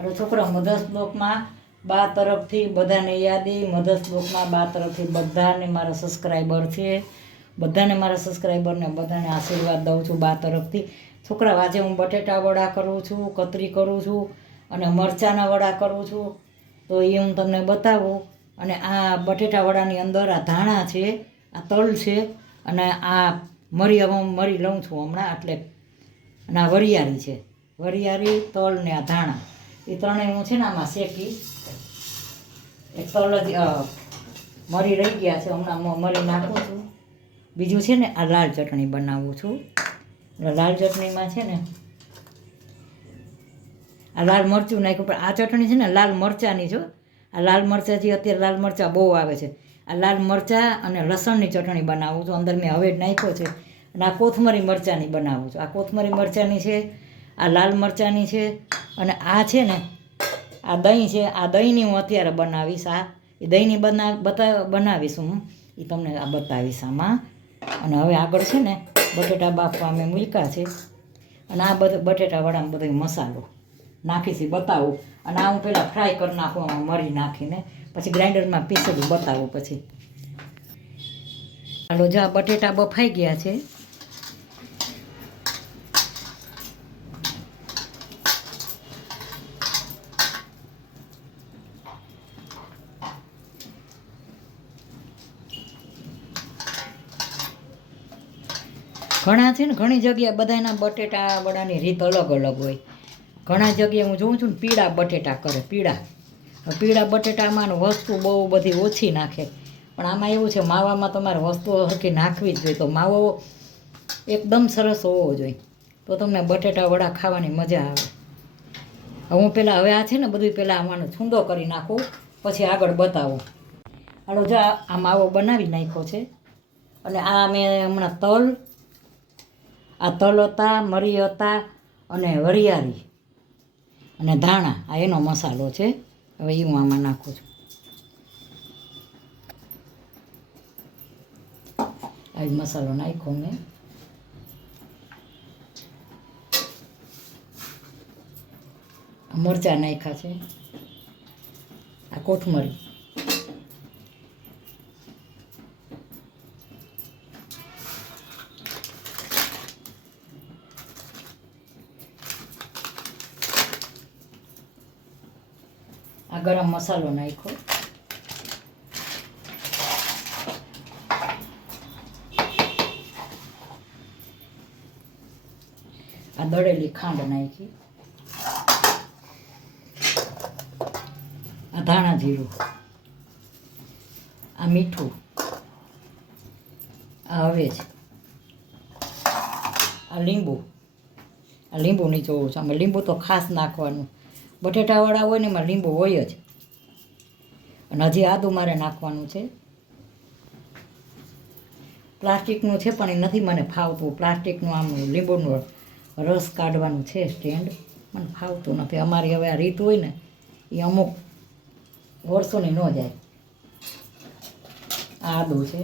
હવે છોકરા મધર બ્લોકમાં બા તરફથી બધાને યાદી, મધર બ્લોકમાં બા તરફથી બધાને મારા સબસ્ક્રાઈબર છે, બધાને મારા સબસ્ક્રાઈબરને બધાને આશીર્વાદ દઉં છું બા તરફથી. છોકરા આજે હું બટેટા વડા કરું છું, કતરી કરું છું અને મરચાંના વડા કરું છું, તો એ હું તમને બતાવું. અને આ બટેટા વડાની અંદર આ ધાણા છે, આ તલ છે અને આ મરી હું મરી લઉં છું હમણાં એટલે. અને આ વરિયાળી છે, વરિયાળી, તલ ને આ ધાણા, એ ત્રણેય હું છે ને આમાં શેકી. એક તલ જ મરી રહી ગયા છે, હમણાં મરી નાખું છું. બીજું છે ને આ લાલ ચટણી બનાવું છું. લાલ ચટણીમાં છે ને આ લાલ મરચું નાખ્યું, પણ આ ચટણી છે ને લાલ મરચાંની જો. આ લાલ મરચાંથી અત્યારે લાલ મરચાં બહુ આવે છે. આ લાલ મરચાં અને લસણની ચટણી બનાવું છું, અંદર મેં હવે જ નાખ્યો છે. અને આ કોથમરી મરચાંની બનાવું છું. આ કોથમરી મરચાંની છે, આ લાલ મરચાંની છે અને આ છે ને આ દહીં છે. આ દહીંની હું અત્યારે બનાવીશ. આ એ દહીંની બનાવીશ હું, એ તમને આ બતાવીશ આમાં. અને હવે આગળ છે ને બટેટા બાફવા મેં મૂક્યા છે અને આ બધું બટેટા વડામાં બધો મસાલો નાખીશ એ બતાવું. અને આ હું પહેલાં ફ્રાય કરી નાખું આમાં મરી નાખીને, પછી ગ્રાઇન્ડરમાં પીસેલું બતાવું પછી. હાલો જો આ બટેટા બફાઈ ગયા છે. ઘણા છે ને ઘણી જગ્યાએ બધાના બટેટા વડાની રીત અલગ અલગ હોય. ઘણા જગ્યાએ હું જોઉં છું ને પીળા બટેટા કરે, પીળા બટેટામાં વસ્તુ બહુ બધી ઓછી નાખે. પણ આમાં એવું છે, માવામાં તમારે વસ્તુઓ હરખી નાખવી જ જોઈએ. તો માવો એકદમ સરસ હોવો જોઈએ, તો તમને બટેટા વડા ખાવાની મજા આવે. હું પહેલાં હવે આ છે ને બધું પહેલાં આમાંનો છૂંદો કરી નાખું, પછી આગળ બતાવું. હાલો જો આ માવો બનાવી નાખ્યો છે. અને આ મેં હમણાં તલ હતા, મરી હતા અને વરિયાળી અને ધાણા, આ એનો મસાલો છે. હવે એ હું આમાં નાખું છું. આવી મસાલો નાખ્યો મેં. મરચાં નાખ્યા છે, આ કોથમરી, આ ગરમ મસાલો નાખ્યો, આ દળેલી ખાંડ નાખી, આ ધાણા જીરું, આ મીઠું, આ હવેજ, આ લીંબુ નીચોવું છું. આમાં લીંબુ તો ખાસ નાખવાનું. બટેટાવાળા હોય ને એમાં લીંબુ હોય જ. અને હજી આદું મારે નાખવાનું છે. પ્લાસ્ટિકનું છે પણ એ નથી મને ફાવતું. પ્લાસ્ટિકનું આમ લીંબુનો રસ કાઢવાનું છે સ્ટેન્ડ, મને ફાવતું નથી. અમારી હવે આ રીત હોય ને એ અમુક વર્ષોની ન જાય. આ આદું છે,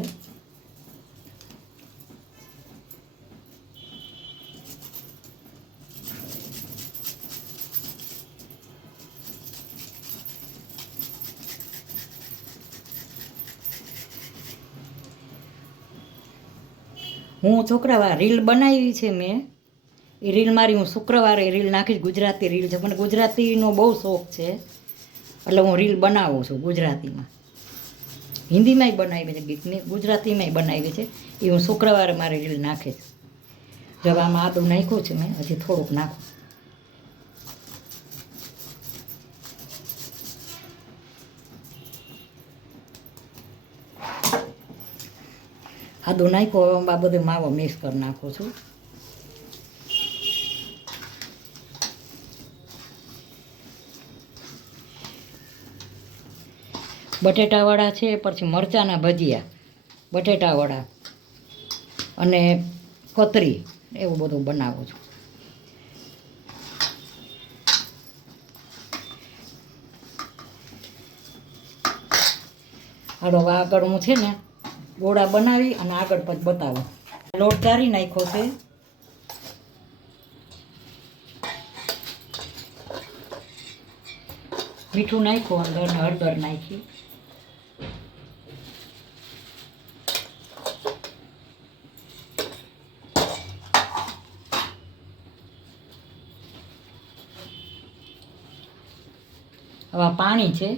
હું છોકરા રીલ બનાવી છે મેં. એ રીલ મારી હું શુક્રવારે રીલ નાખીશ. ગુજરાતી રીલ છે, મને ગુજરાતીનો બહુ શોખ છે એટલે હું રીલ બનાવું છું ગુજરાતીમાં. હિન્દીમાંય બનાવી છે ગીતની, ગુજરાતીમાંય બનાવી છે. એ હું શુક્રવારે મારી રીલ નાખીશ. રવામાં આદું નાખ્યું છે મેં, હજી થોડુંક નાખું. આદું નાખ્યું, આ બધું માવો મિક્સ કરી નાખું છું. બટેટાવાળા છે, પછી મરચાંના ભજીયા, બટેટાવાળા અને કતરી, એવું બધું બનાવું છું. હાલો આગળ હું છે ને ગોળા બનાવી અને આગળ પછી બતાવું. લોટ ચારી નાખ્યો છે. મીઠું નાખ્યું અંદર ને હળદર નાખી. હવે પાણી છે.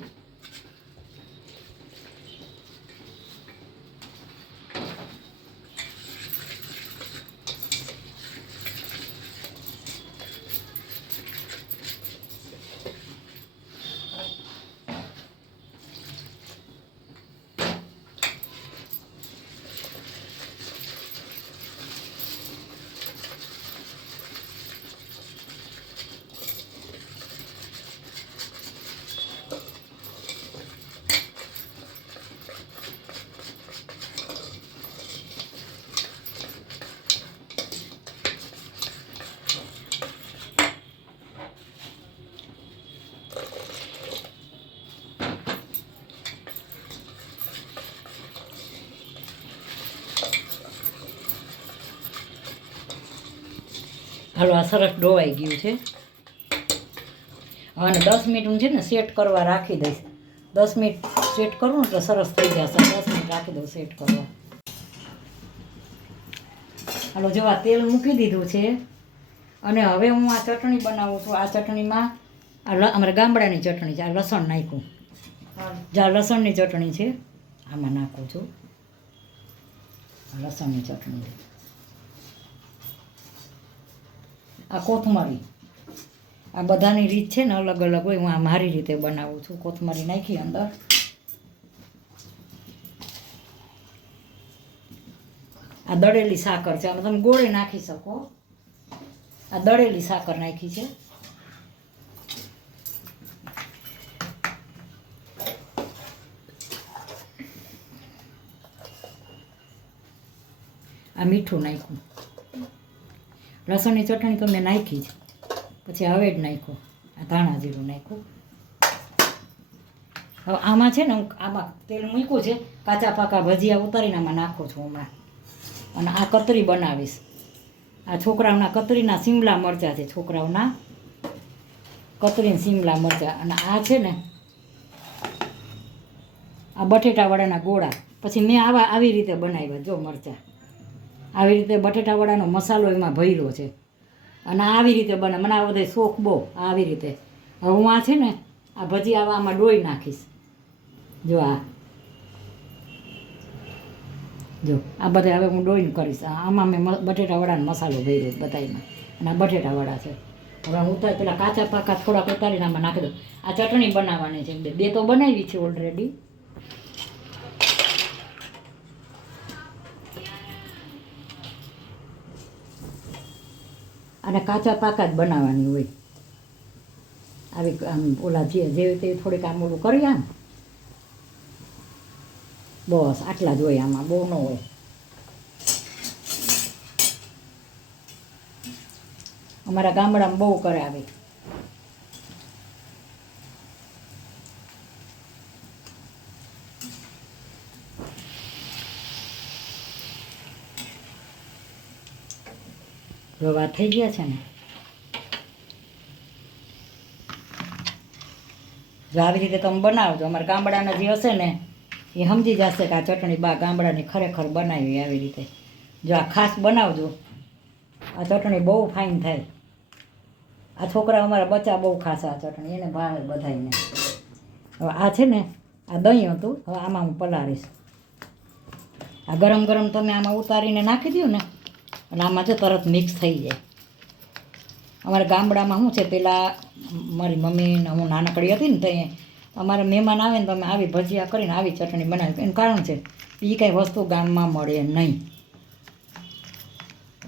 હાલો આ સરસ ડોવાઈ ગયું છે. અને 10 મિનિટ હું છે ને સેટ કરવા રાખી દઈશ. 10 મિનિટ સેટ કરું ને એટલે સરસ થઈ જશે. 10 મિનિટ રાખી દઉં સેટ કરવા. હાલો જો આ તેલ મૂકી દીધું છે અને હવે હું આ ચટણી બનાવું છું. આ ચટણીમાં અમારા ગામડાની ચટણી છે. આ લસણ નાખ્યું. જ્યાં લસણની ચટણી છે આમાં નાખું છું. લસણની ચટણી છે. આ કોથમરી. આ બધાની રીત છે ને અલગ અલગ હોય. હું આ મારી રીતે બનાવું છું. કોથમરી નાખી અંદર. આ દળેલી સાકર છે. આમાં તમે ગોળે નાખી શકો. આ દળેલી સાકર નાખી છે. આ મીઠું નાખ્યું. લસણની ચટણી તો મેં નાખી જ, પછી હવે જ નાખ્યું. આ ધાણા જીરું નાખ્યું. હવે આમાં છે ને હું આમાં તેલ મૂક્યું છે. કાચા પાકા ભજીયા ઉતારીને આમાં નાખું છું હમણાં. અને આ કતરી બનાવીશ. આ છોકરાઓના કતરીના શિમલા મરચાં છે. છોકરાઓના કતરીને શિમલા મરચાં. અને આ છે ને આ બટેટાવાળાના ગોળા. પછી મેં આવી રીતે બનાવ્યા. જો મરચાં આવી રીતે બટેટાવાળાનો મસાલો એમાં ભર્યો છે. અને આવી રીતે બને. મને આ બધે શોખ બહુ આવી રીતે. હવે હું આ છે ને આ ભજીયા આમાં ડોઈ નાખીશ. જો આ જો આ બધા હવે હું ડોઈને કરીશ. આમાં મેં બટેટાવાળાનો મસાલો ભર્યો બધામાં. અને આ બટેટાવાળા છે. હવે હું ઉતાર પેલા કાચા પાકા થોડાક ઉતારીને આમાં નાખી દઉં. આ ચટણી બનાવવાની છે. બે તો બનાવી છે ઓલરેડી. અને કાચા પાકા જ બનાવવાની હોય. આવી આમ ઓલા જેવી તે થોડીક આમ ઓલું કરી આમ બસ આટલા જ હોય. આમાં બહુ ન હોય. અમારા ગામડામાં બહુ કરે આવી. રવા થઈ ગયા છે ને. જો આવી રીતે તમે બનાવજો. અમારા ગામડાના જે હશે ને એ સમજી જશે કે આ ચટણી બા ગામડાની ખરેખર બનાવી આવી રીતે. જો આ ખાસ બનાવજો. આ ચટણી બહુ ફાઇન થાય. આ છોકરા અમારા બચ્ચા બહુ ખાસ આ ચટણી. એને ભાવે બધાને. હવે આ છે ને આ દહીં હતું. હવે આમાં હું પલાળીશ. આ ગરમ ગરમ તમે આમાં ઉતારીને નાખી દો ને અને આમાં જો તરત મિક્સ થઈ જાય. અમારા ગામડામાં શું છે, પેલા મારી મમ્મી ને હું નાનકડી હતી ને ત્યાં અમારે મહેમાન આવે ને તો અમે આવી ભજીયા કરીને આવી ચટણી બનાવી. એનું કારણ છે એ કાંઈ વસ્તુ ગામમાં મળે નહીં.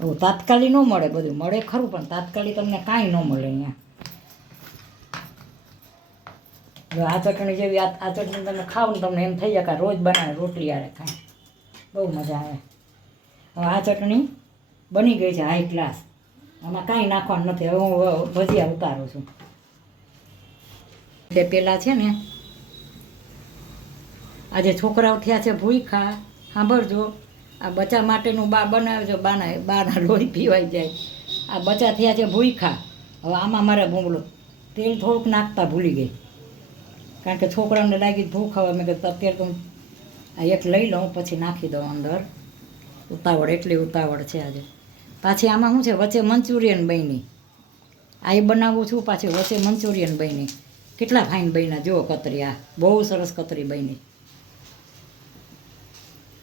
એવું તાત્કાલિક ન મળે. બધું મળે ખરું પણ તાત્કાલિક તમને કાંઈ ન મળે અહીંયા. જો આ ચટણી જેવી આ ચટણી તમે ખાવ ને તમને એમ થઈ જાય કે રોજ બનાવે રોટલી આરે ખાય. બહુ મજા આવે. હવે આ ચટણી બની ગઈ છે હાઈ ક્લાસ. આમાં કાંઈ નાખવાનું નથી. હવે હું ભજીયા ઉતારું છું. એટલે પેલા છે ને આજે છોકરાઓ થયા છે ભૂખ્યા. સાંભળજો, આ બચ્ચા માટેનું બા બનાવજો. બાના લોહી પીવાઈ જાય. આ બચ્ચા થયા છે ભૂખ્યા. હવે આમાં મારે ભૂંગળો તેલ થોડુંક નાખતા ભૂલી ગઈ. કારણ કે છોકરાઓને લાગી ભૂખ હવે મેં કીધું અત્યારે તો આ એક લઈ લઉં પછી નાખી દઉં અંદર. એટલી ઉતાવળ છે આજે. પાછી આમાં શું છે વચ્ચે મંચુરિયન બની આ એ બનાવું છું, પાછી વચ્ચે મંચુરિયન બની. કેટલા ફાઇન બન્યા જુઓ કતરી, આ બહુ સરસ કતરી બની.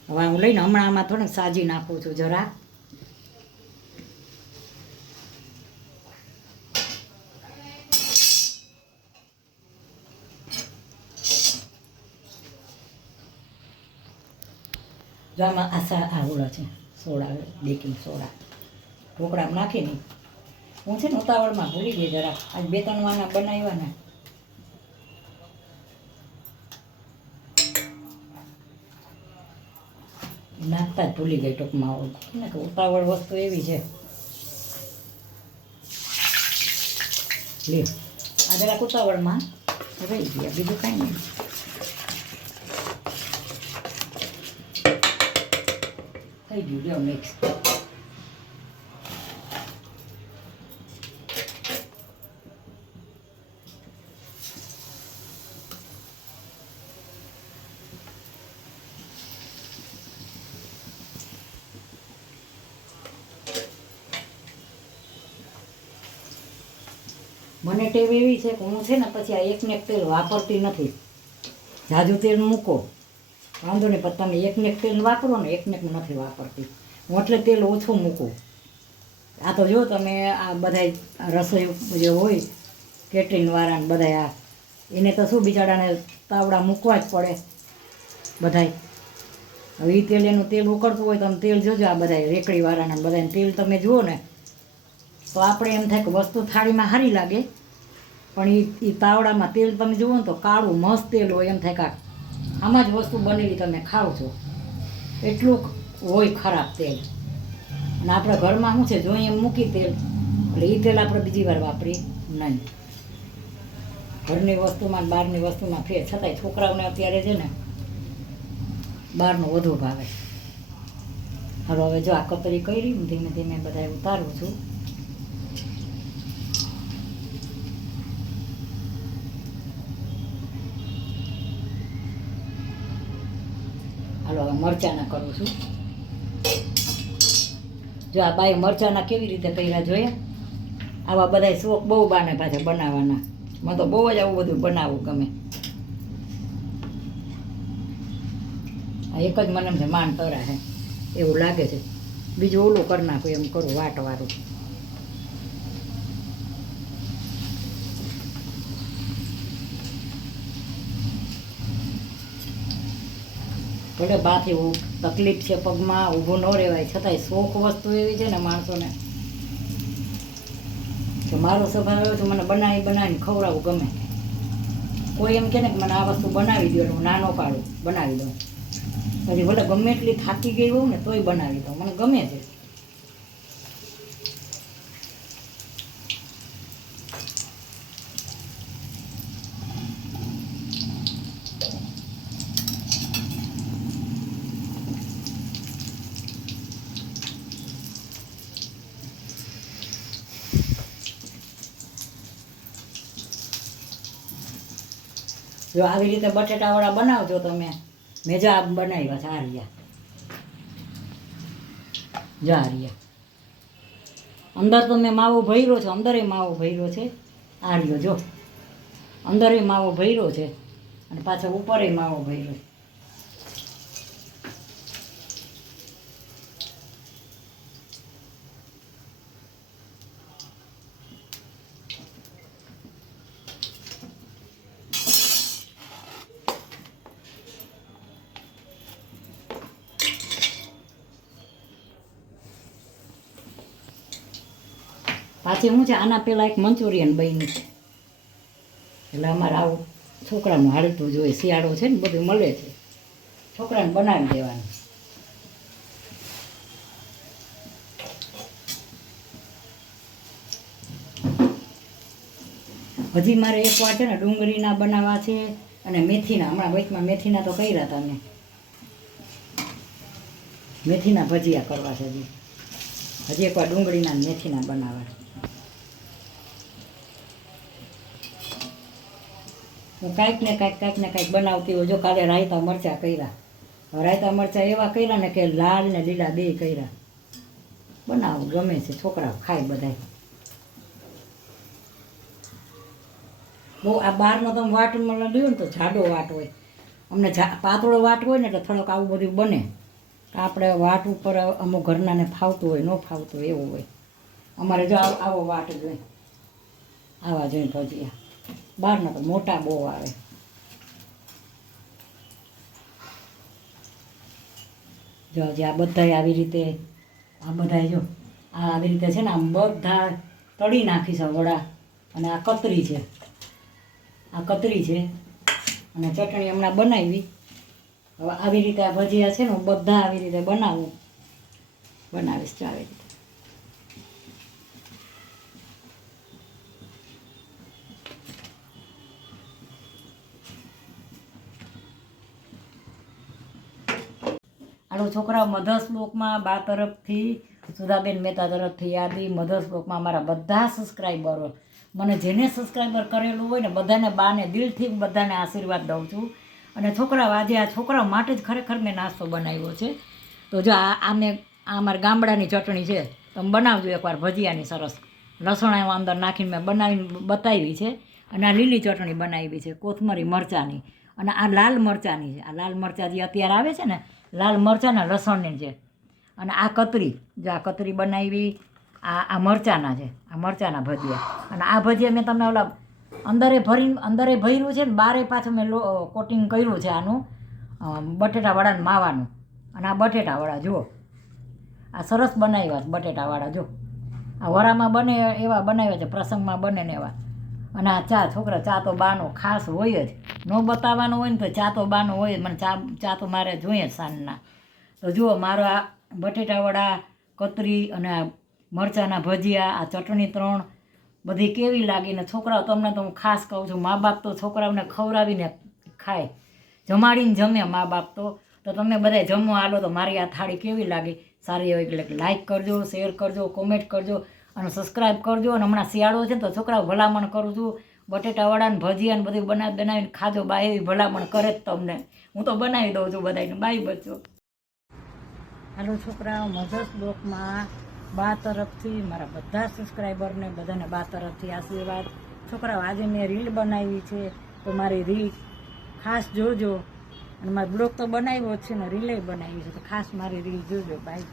હવે હું લઈને હમણાં આમાં થોડીક સાજી નાખું છું જરા. જો આમાં આ ઓલા છે સોડા, બેકિંગ સોડા ઢોકળામાં નાખીને હું છે ને ઉતાવળમાં ભૂલી ગઈ જરા. આજ 2-3 વાના બનાવ્યા ને નાખતા જ ભૂલી ગઈ ટૂંકમાં. ને કે ઉતાવળ વસ્તુ એવી છે. લ્યો આ જરાક ઉતાવળમાં રહી ગયા, બીજું કાંઈ નહીં. થઈ ગયું લ્યો મિક્સ. મને ટેવ એવી છે કે હું છે ને પછી આ એકને એક તેલ વાપરતી નથી. ઝાઝું તેલ મૂકો વાંધો નહીં, પણ તમે એકને એક તેલ વાપરો ને, એકને એક નથી વાપરતી હું. એટલે તેલ ઓછું મૂકું. આ તો જો તમે આ બધા રસોઈ જે હોય કેટરિંગવાળાને બધા આ એને તો શું બિચારાને તાવડા મૂકવા જ પડે બધાય. હવે એ તેલ એનું તેલ ઉકળતું હોય તમે તેલ જોજો. આ બધા રેકડીવાળાને બધાને તેલ તમે જુઓ ને તો આપણે એમ થાય કે વસ્તુ થાળીમાં સારી લાગે, પણ એ તાવડામાં તેલ તમે જુઓ ને તો કાળું મસ્ત તેલ હોય. એમ થાય કે આમાં જ વસ્તુ બનેલી તમે ખાઓ છો, એટલું હોય ખરાબ તેલ. અને આપણે ઘરમાં શું છે જોઈએ એમ મૂકી તેલ, એટલે એ તેલ આપણે બીજી વાર વાપરી નહીં. ઘરની વસ્તુમાં બહારની વસ્તુમાં ફેર. છતાંય છોકરાઓને અત્યારે છે ને બહારનું વધુ ભાવે. હવે જો આ કતરી કરી ધીમે ધીમે બધા ઉતારું છું. હાલો હવે મરચાંના કરું છું. જો આ બાએ મરચાંના કેવી રીતે કર્યા જોઈએ. આવા બધા શોખ બહુ બાને પાછા બનાવવાના. મને તો બહુ જ આવું બધું બનાવવું ગમે. આ એક જ મને માંડ તરા હે એવું લાગે છે. બીજું ઓલું કરી નાખું એમ કરું વાટવાળું. ભલે બાથી તકલીફ છે પગમાં, ઊભું ન રહેવાય, છતાંય શોખ વસ્તુ એવી છે ને માણસોને કે મારો સ્વભાવ એવો છે મને બનાવીને ખવડાવવું ગમે. કોઈ એમ કે ને કે મને આ વસ્તુ બનાવી દો, હું નાનો પાડું બનાવી દઉં. પછી ભલે ગમે એટલી થાકી ગઈ હોઉં ને તોય બનાવી દઉં, મને ગમે છે. જો આવી રીતે બટેટાવાળા બનાવજો તમે. મેં જો આ બનાવ્યા છે આ રહ્યા. જો આ રહ્યા. અંદર તો મેં માવો ભર્યો છે, અંદરે માવો ભર્યો છે. આ રહ્યો જો અંદરે માવો ભર્યો છે અને પાછો ઉપરે માવો ભર્યો છે. પાછી શું છે આના પહેલાં એક મંચુરિયન બન્યું છે. એટલે અમારે આવું છોકરાનું હાલતું જોઈએ. શિયાળો છે ને બધું મળે છે, છોકરાને બનાવી દેવાનું. હજી મારે એક વાર છે ને ડુંગળીના બનાવવા છે અને મેથીના. હમણાં વચમાં મેથીના તો કર્યા હતા મેં. મેથીના ભજીયા કરવા છે હજી એકવાર ડુંગળીના મેથીના બનાવવા. હું કાંઈક ને કાંઈક બનાવતી હોય. જો કાલે રાયતા મરચાં કર્યા, રાયતા મરચાં એવા કર્યા ને કે લાલ ને લીલા બે કર્યા. બનાવ ગમે છે, છોકરાઓ ખાય બધાય. બહુ આ બહારનો તમે વાટ મને લ્યો ને તો જાડો વાટ હોય, અમને પાતળો વાટ હોય ને એટલે થોડોક આવું બધું બને. આપણે વાટ ઉપર અમુક ઘરનાને ફાવતું હોય, ન ફાવતું હોય એવું હોય. અમારે જો આવો વાટ જોઈએ, આવા જોઈએ ભજીયા. બહારના તો મોટા બહુ આવે. જો હજી આ બધા આવી રીતે, આ બધા જો આ આવી રીતે છે ને આમ બધા તળી નાખી છે વડા. અને આ કતરી છે, આ કતરી છે અને ચટણી હમણાં બનાવી. હવે આવી રીતે આ ભજીયા છે ને હું બધા આવી રીતે બનાવીશ આવી રીતે. હાલો છોકરાઓ, મધર શ્લોકમાં બા તરફથી, સુધાબેન મહેતા તરફથી યાદી. મધર શ્લોકમાં મારા બધા સબસ્ક્રાઈબરો, મને જેને સબસ્ક્રાઈબર કરેલું હોય ને બધાને બાને દિલથી બધાને આશીર્વાદ દઉં છું. અને છોકરાઓ, આજે આ છોકરાઓ માટે જ ખરેખર મેં નાસ્તો બનાવ્યો છે. તો જો આ અમારા ગામડાની ચટણી છે, તમે બનાવજો એકવાર ભજીયાની સરસ. લસણ અંદર નાખીને મેં બનાવીને બતાવી છે. અને આ લીલી ચટણી બનાવી છે કોથમરી મરચાંની. અને આ લાલ મરચાંની છે. આ લાલ મરચાં જે અત્યારે આવે છે ને, લાલ મરચાંના લસણની છે. અને આ કતરી, જો આ કતરી બનાવી, આ મરચાંના છે, આ મરચાંના ભજીયા. અને આ ભજીયા મેં તમને ઓલા અંદર ભર્યું છે ને, બારે પાછું મેં કોટિંગ કર્યું છે આનું બટેટાવાળાનું માવાનું. અને આ બટેટાવાળા જુઓ, આ સરસ બનાવ્યા છે બટેટાવાળા. જો આ વરામાં બને એવા બનાવ્યા છે, પ્રસંગમાં બને ને એવા. અને આ ચા, છોકરા ચા તો બાનો ખાસ હોય જ, ન બતાવવાનો હોય ને તો ચા તો બાનો હોય જ. મને ચા તો મારે જોઈએ સાંજના. તો જુઓ મારો આ બટેટાવડા, કતરી અને આ મરચાંના ભજીયા, આ ચટણી 3 બધી કેવી લાગી. ને છોકરાઓ, તમને તો હું ખાસ કહું છું, મા બાપ તો છોકરાઓને ખવડાવીને ખાય, જમાડીને જમે મા બાપ તો તમે બધા જમવા આલો તો મારી આ થાળી કેવી લાગી. સારી હોય એટલે લાઈક કરજો, શેર કરજો, કોમેન્ટ કરજો અને સબસ્ક્રાઈબ કરજો. અને હમણાં શિયાળો છે તો છોકરાઓ ભલામણ કરું છું, બટેટાવાળા ને ભજીયા ને બધું બનાવીને ખાજો. બા એવી ભલામણ કરે જ તમને. હું તો બનાવી દઉં છું બધાને. બાય બચ્ચો. હાલો છોકરાઓ, મધર શ્લોકમાં બા તરફથી મારા બધા સબસ્ક્રાઈબરને બધાને બા તરફથી આશીર્વાદ. છોકરાઓ, આજે મેં રીલ બનાવી છે તો મારી રીલ ખાસ જોજો. અને મારો બ્લોગ તો બનાવ્યો જ છે ને રીલે બનાવી છે, તો ખાસ મારી રીલ જોજો. બાય.